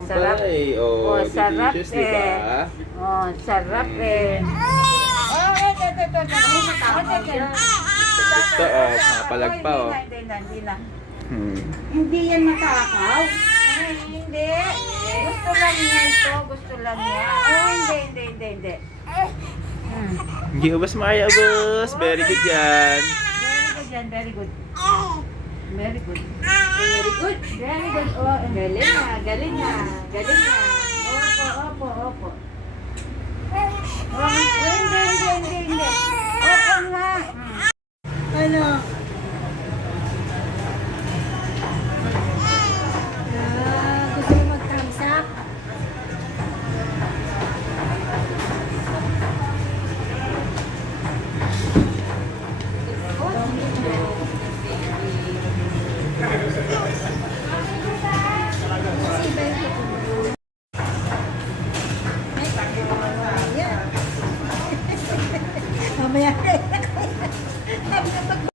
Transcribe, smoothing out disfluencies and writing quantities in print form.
Sarap. Pala eh. Oh, sarap delicious, di ba? Oh, sarap eh. Oh, ito. Gusto, oh, mapalag pa, oh. Hindi na. Hmm. Hindi yan matakaw. Ay, hindi. Gusto lang niya ito. Gusto lang niya. Oh, hindi. Hmm. Hindi, ubas mo kaya, ubas. Very good yan. Very good yan, very good. Very good. Very good. Very good. Oh, galing na. Opo. Oh, hindi. Opo nga. Ano? Gusto mo mag-thumbs up? Mamaya